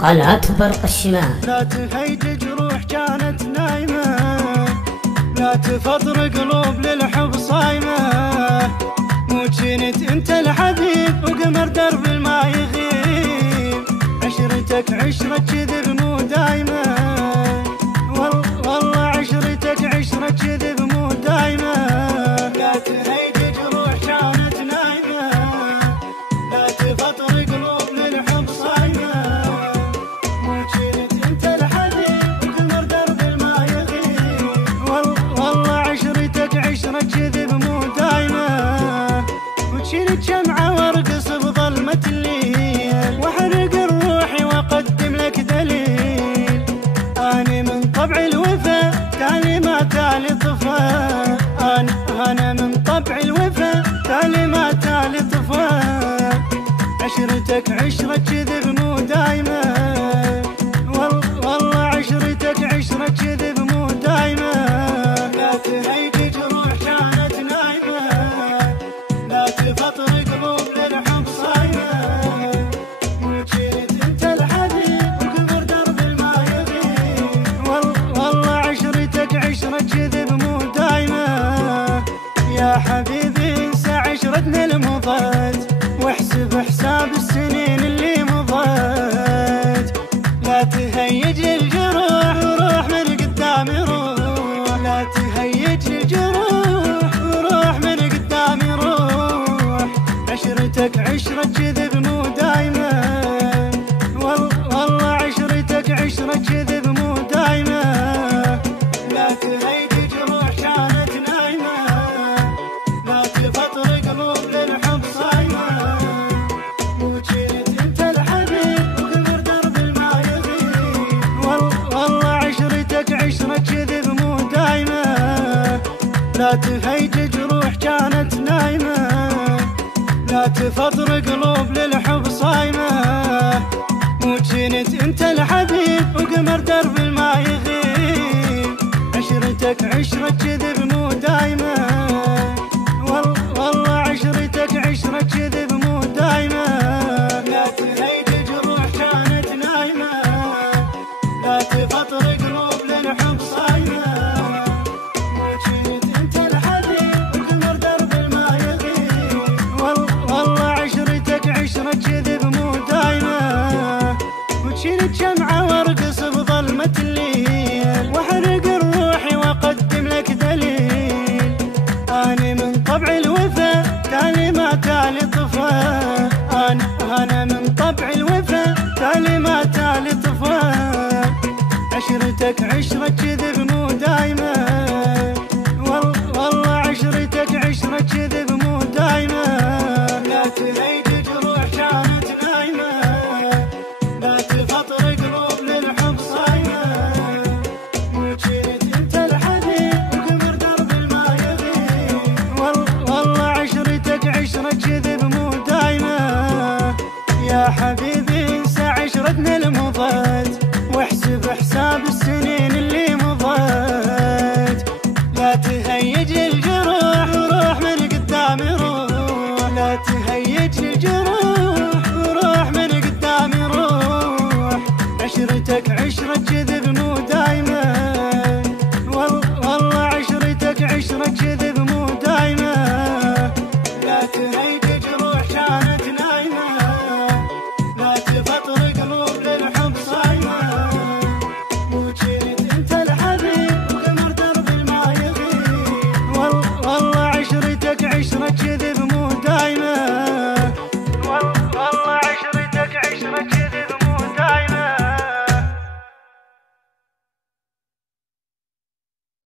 قلعة برق الشمال. لا تهيج روح كانت نايمة، لا تفطر قلوب للحب صايمة. مو جنت انت الحبيب وقمر درب ما يغيب، عشرتك عشرة كذب مو دايمة. والله عشرتك عشرة كذب مو دايمة. لا تهيج روح كانت نايمة، لا تفطر قلوب للحب صايمة. مو جنت انت الحبيب وقمر درب ما يغيب، والله عشرتك عشرة كذب مو دايمة. وشيل جمعة وارقص بظلمة الليل، واحرق الروح واقدم لك دليل. أنا من طبع الوفا تالي ما تالي طفا، أنا من طبع الوفا تالي ما تالي طفا. عشرتك عشرة كذب مو دايمة، والله عشرتك عشرة كذب مو دايمة. لا تهيج روح كانت نايمة، لا تفطر قلوب للحب صايمة. وجيت انت الحبيب وقمر درب ما يغيب، والله عشرتك عشرة كذب مو دايمة. يا حبيبي انسى عشرتنا المضت، واحسب حساب السنين اللي مضت. لا تهيج الجروح وروح من قدامي روح، لا تهيج الجروح وروح من قدامي روح. عشرتك عشرة كذب مو دايمة، والله عشرتك عشرة كذب مو دايمة. لا تهيج روح كانت نايمة، لا تفطر قلوب للحب صايمة. وجيت انت الحبيب وقمر درب ما يغيب، والله عشرتك عشرة كذب مو دايمة. لا تهيج روح كانت نايمة، لا تفطر قلوب للحب صايمة. وجيت انت الحبيب وقمر درب ما يغيب، عشرتك عشرة كذب مو دايمة. والله عشرتك عشرة كذب مو دايمة. لا تهيج روح كانت نايمة، لا تفطر قلوب للحب صايمة. وجيت انت الحبيب وقمر درب ما يغيب، والله عشرتك عشرة كذب مو دايمة. وشيل جمعة وارقص بظلمة الليل، واحرق الروح واقدم لك دليل. أنا من طبع الوفا تالي ما تالي طفا، أنا من طبع الوفا تالي ما تالي طفا. عشرتك عشرة كذب